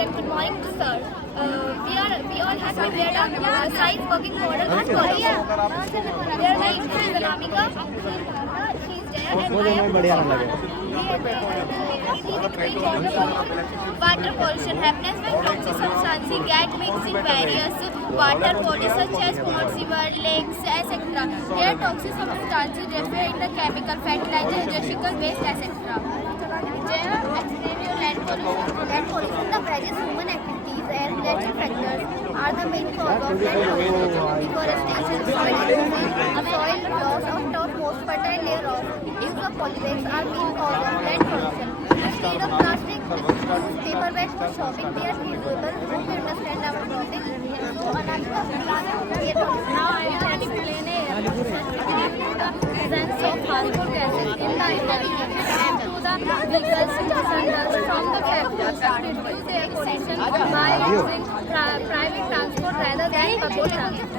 and good morning to sir. We all have prepared a science working model on policy. There are like Anamika, she is there, and I am water pollution happens when toxic substances get mixed in various water bodies such as ponds, rivers, lakes, etc. Here toxic substances refer in the chemical, fertilizer, industrial waste, etc. Land pollution, the various human activities and natural factors are the main cause of land pollution. Deforestation, soil erosion, soil loss of top most fertile layer of use of pollutants are main cause of land pollution. Instead of plastic, use paper bags for shopping. They are reusable. Hope you understand our topic. So, Anamika, air pollution. Now I will explain the presence of harmful gases in the environment to the vehicles from the factories to reduce air pollution by using private transport rather than public transport.